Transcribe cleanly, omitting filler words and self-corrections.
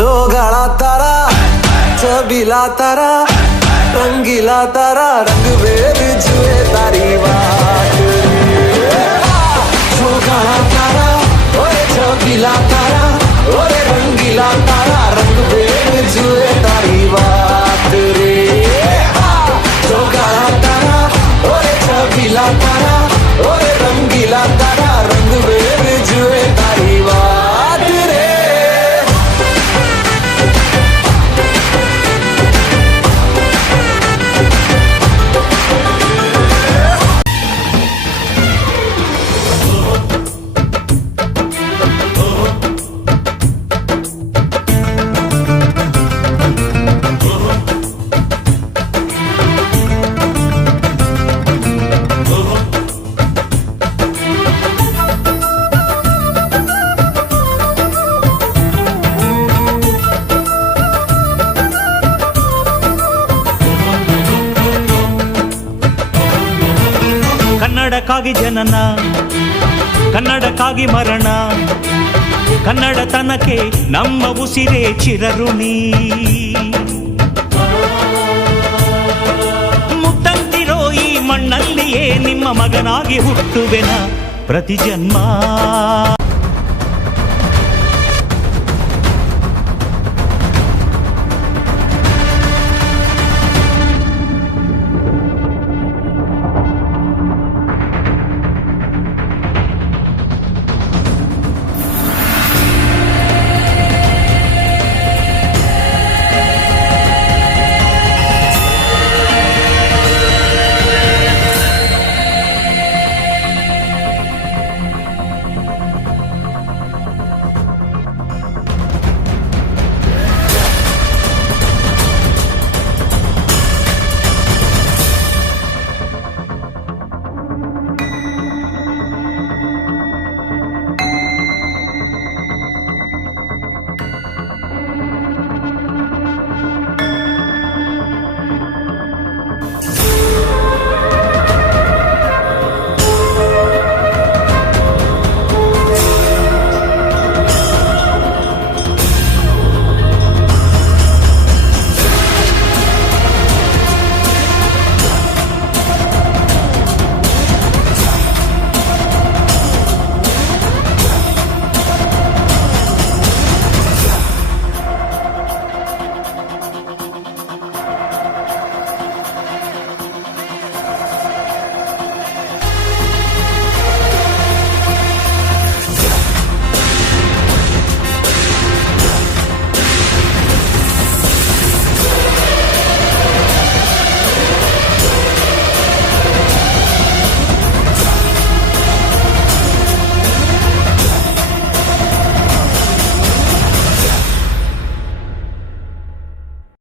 शोगाळा तारा छबिला तारा रंगीला तारा रंगवेर जुए तारी बात शोगाळा तारा ओरे छबिला तारा ओरे रंगीला तारा रंगवेर जुए तारी बात रे शोगाळा तारा ओरे छबिला तारा ओरे रंगीला तारा रंगवेर जुए तारी बात रे ಕನ್ನಡಕ್ಕಾಗಿ ಜನನ ಕನ್ನಡಕ್ಕಾಗಿ ಮರಣ ಕನ್ನಡತನಕ್ಕೆ ನಮ್ಮ ಉಸಿರೇ ಚಿರಋಣಿ ಮುತ್ತಂತಿರೋ ಈ ಮಣ್ಣಲ್ಲಿಯೇ ನಿಮ್ಮ ಮಗನಾಗಿ ಹುಟ್ಟುವೆನ ಪ್ರತಿ ಜನ್ಮ